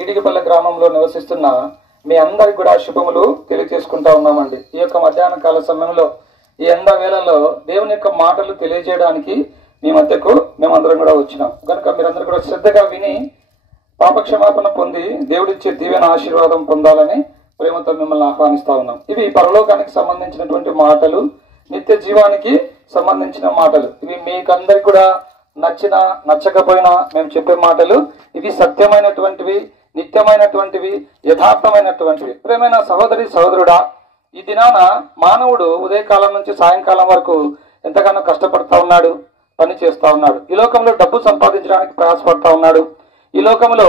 ఈడిగిపల్లె గ్రామంలో నివసిస్తున్న మీ అందరికి కూడా శుభములు తెలియజేసుకుంటా ఉన్నామండి. ఈ యొక్క మధ్యాహ్న కాల సమయంలో ఈ ఎండ వేళలో దేవుని యొక్క మాటలు తెలియజేయడానికి మీ మధ్యకు మేమందరం కూడా వచ్చినాం కనుక మీరందరూ కూడా శ్రద్ధగా విని పాపక్షమాపణ పొంది దేవుడిచ్చే దీవెన ఆశీర్వాదం పొందాలని ప్రేమతో మిమ్మల్ని ఆహ్వానిస్తా ఉన్నాం. ఇవి పరలోకానికి సంబంధించినటువంటి మాటలు, నిత్య జీవానికి సంబంధించిన మాటలు. ఇవి మీకందరికి కూడా నచ్చినా నచ్చకపోయినా మేము చెప్పే మాటలు ఇవి సత్యమైనటువంటివి, నిత్యమైనటువంటివి, యథార్థమైనటువంటివి. ప్రేమైన సహోదరి సహోదరుడా, ఈ దినాన మానవుడు ఉదయకాలం నుంచి సాయంకాలం వరకు ఎంతగానో కష్టపడతా ఉన్నాడు, పని చేస్తా ఉన్నాడు. ఈ లోకంలో డబ్బు సంపాదించడానికి ప్రయాసపడతా ఉన్నాడు. ఈ లోకంలో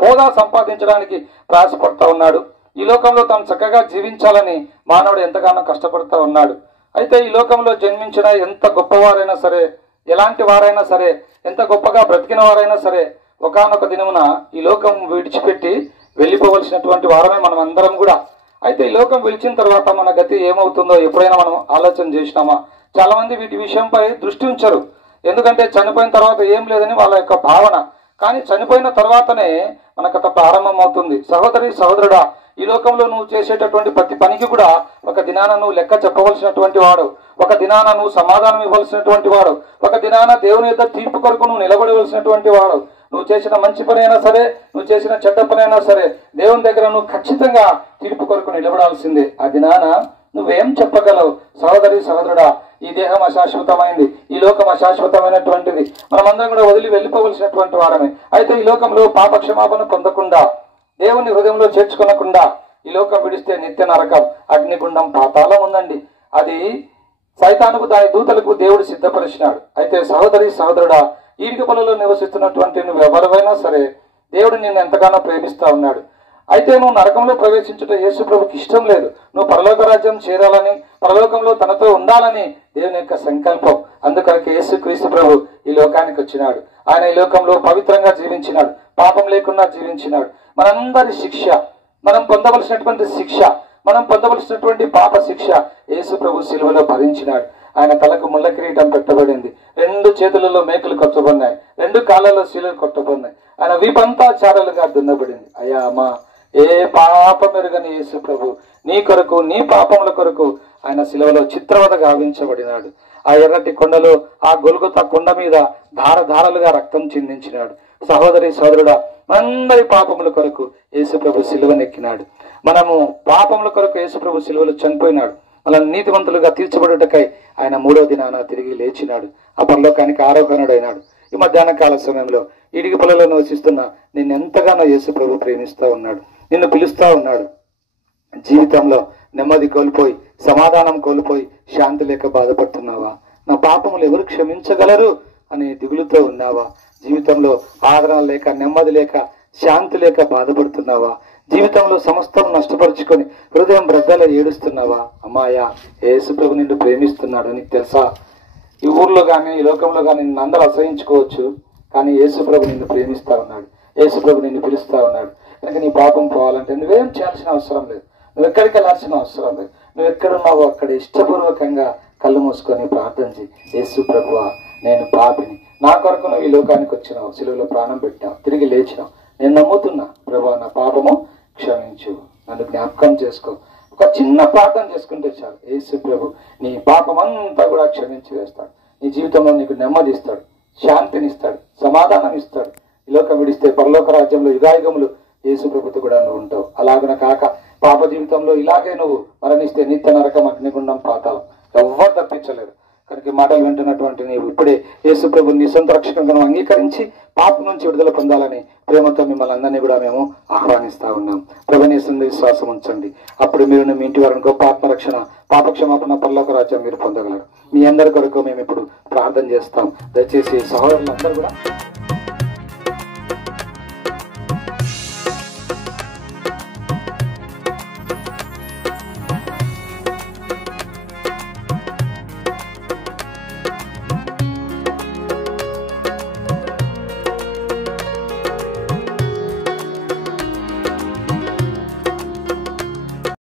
హోదా సంపాదించడానికి ప్రయాసపడతా ఉన్నాడు. ఈ లోకంలో తాను చక్కగా జీవించాలని మానవుడు ఎంతగానో కష్టపడతా ఉన్నాడు. అయితే ఈ లోకంలో జన్మించిన ఎంత గొప్పవారైనా సరే, ఎలాంటి వారైనా సరే, ఎంత గొప్పగా బ్రతికిన వారైనా సరే, ఒకానొక దినమున ఈ లోకం విడిచిపెట్టి వెళ్ళిపోవలసినటువంటి వారమే మనం అందరం కూడా. అయితే ఈ లోకం విడిచిన తర్వాత మన గతి ఏమవుతుందో ఎప్పుడైనా మనం ఆలోచన చేసినామా? చాలా మంది వీటి విషయంపై దృష్టి ఉంచరు. ఎందుకంటే చనిపోయిన తర్వాత ఏం లేదని వాళ్ళ యొక్క భావన. కానీ చనిపోయిన తర్వాతనే మన కథ ప్రారంభం అవుతుంది. సహోదరి సహోదరుడా, ఈ లోకంలో నువ్వు చేసేటటువంటి ప్రతి పనికి కూడా ఒక దినాన నువ్వు లెక్క చెప్పవలసినటువంటి వాడు, ఒక దినాన నువ్వు సమాధానం ఇవ్వాల్సినటువంటి వాడు, ఒక దినాన దేవుని యొక్క తీర్పు కొరకు నువ్వు నిలబడవలసినటువంటి వాడు. నువ్వు చేసిన మంచి పని అయినా సరే, నువ్వు చేసిన చెడ్డ పని అయినా సరే, దేవుని దగ్గర నువ్వు ఖచ్చితంగా తీర్పు కొరకు నిలబడాల్సిందే. ఆ దినాన నువ్వేం చెప్పగలవు? సహోదరి సహోదరుడా, ఈ దేహం అశాశ్వతమైంది, ఈ లోకం అశాశ్వతమైనటువంటిది. మనమందరం కూడా వదిలి వెళ్ళిపోవలసినటువంటి వారమే. అయితే ఈ లోకంలో పాప క్షమాపణ పొందకుండా, దేవుని హృదయంలో చేర్చుకోనకుండా ఈ లోకం విడిస్తే నిత్య నరకం, అగ్నిగుండం, పాతాళం ఉందండి. అది సైతానుకు, దాని దూతలకు దేవుడు సిద్ధపరిచినాడు. అయితే సహోదరి సహోదరుడా, ఈడిగపల్లిలో నివసిస్తున్నటువంటి నువ్వు ఎవరైనా సరే, దేవుడు నిన్ను ఎంతగానో ప్రేమిస్తా ఉన్నాడు. అయితే నువ్వు నరకంలో ప్రవేశించుట యేసు ప్రభుకి ఇష్టం లేదు. నువ్వు పరలోక రాజ్యం చేరాలని, పరలోకంలో తనతో ఉండాలని దేవుని యొక్క సంకల్పం. అందుకని యేసు క్రీస్తు ప్రభు ఈ లోకానికి వచ్చినాడు. ఆయన ఈ లోకంలో పవిత్రంగా జీవించినాడు, పాపం లేకుండా జీవించినాడు. మనందరి శిక్ష, మనం పొందవలసినటువంటి శిక్ష, మనం పొందవలసినటువంటి పాప శిక్ష యేసు ప్రభు శిలువలో భరించినాడు. ఆయన తలకు ముళ్ళ కిరీటం పెట్టబడింది, 2 చేతులలో మేకులు కొట్టబడినాయి, 2 కాళ్ళలో శిలువలు కొట్టబడినాయి. ఆయన వీపంతా చారలుగా దున్నబడింది. అయ్యా అమ్మా, ఏ పాపం ఎరుగని యేసు ప్రభు నీ కొరకు, నీ పాపముల కొరకు ఆయన శిలువలో చిత్రవద గావించబడినాడు. ఆ ఎర్రటి కొండలో, ఆ గొల్గొతా కొండ మీద ధారధారలుగా రక్తం చిందించినాడు. సహోదరి సహోదరుడా, మనందరి పాపముల కొరకు యేసు ప్రభు శిలువనెక్కినాడు. మనము పాపముల కొరకు యేసు ప్రభు శిలువలో చనిపోయినాడు. మనల్ని నీతివంతులుగా తీర్చబడుటకై ఆయన 3వ దినాన తిరిగి లేచినాడు. ఆ పరలోకానికి ఆరోహణుడైనాడు. ఈ మధ్యాహ్న కాల సమయంలో ఈడిగిపల్లిలో నివసిస్తున్న నిన్ను ఎంతగానో యేసు ప్రభు ప్రేమిస్తూ ఉన్నాడు, నిన్ను పిలుస్తూ ఉన్నాడు. జీవితంలో నెమ్మది కోల్పోయి, సమాధానం కోల్పోయి, శాంతి లేక బాధపడుతున్నావా? నా పాపములు ఎవరు క్షమించగలరు అనే దిగులుతో ఉన్నావా? జీవితంలో ఆదరణ లేక, నెమ్మది లేక, శాంతి లేక బాధపడుతున్నావా? జీవితంలో సమస్తం నష్టపరుచుకొని హృదయం బ్రద్దల ఏడుస్తున్నావా? అమ్మాయా, యేసు ప్రభు నిన్ను ప్రేమిస్తున్నాడు. నీకు తెలుసా? ఈ ఊర్లో కానీ, ఈ లోకంలో కానీ నిన్ను అందరూ అసహించుకోవచ్చు, కానీ యేసు ప్రభు నిన్ను ప్రేమిస్తా ఉన్నాడు. యేసు ప్రభు నిన్ను పిలుస్తా ఉన్నాడు. కనుక నీ పాపం పోవాలంటే నువ్వేం చేయాల్సిన అవసరం లేదు, నువ్వు ఎక్కడికి వెళ్ళాల్సిన అవసరం లేదు. నువ్వు ఎక్కడున్నావో అక్కడ ఇష్టపూర్వకంగా కళ్ళు మూసుకొని ప్రార్థన చేయి. యేసు ప్రభువా, నేను పాపిని, నా కొరకు నువ్వు ఈ లోకానికి వచ్చినావు, శిలువలో ప్రాణం పెట్టావు, తిరిగి లేచినావు. నేను నమ్ముతున్నా ప్రభువా, నా పాపము క్షమించు, నన్ను జ్ఞాపకం చేసుకో. ఒక చిన్న ప్రార్థన చేసుకుంటే చాలు, యేసు ప్రభు నీ పాపమంతా కూడా క్షమించి వేస్తాడు. నీ జీవితంలో నీకు నెమ్మది ఇస్తాడు, శాంతినిస్తాడు, సమాధానం ఇస్తాడు. ఈ లోకం విడిస్తే పరలోక రాజ్యంలో యుగాయుగములు యేసు ప్రభుతో కూడా నువ్వు ఉంటావు. అలాగన కాక పాప జీవితంలో ఇలాగే నువ్వు మరణిస్తే నిత్య నరకం, అగ్నిగుండం, పాతాళం, ఎవ్వరు తప్పించలేరు. కనుక మాటలు వింటున్నటువంటి నీవు ఇప్పుడే యేసు ప్రభుని నీ సొంత రక్షకంగా అంగీకరించి పాపం నుంచి విడుదల పొందాలని ప్రేమతో మిమ్మల్ని అందరినీ కూడా మేము ఆహ్వానిస్తా ఉన్నాం. ప్రభుని విశ్వాసం ఉంచండి, అప్పుడు మీరు మీ ఇంటి వారిని గొప్ప ఆత్మరక్షణ, పాపక్షమాపణ, పరలోక రాజ్యం మీరు పొందగలరు. మీ అందరి కొరకు మేము ఇప్పుడు ప్రార్థన చేస్తాం. దయచేసి సహోదరులందరూ కూడా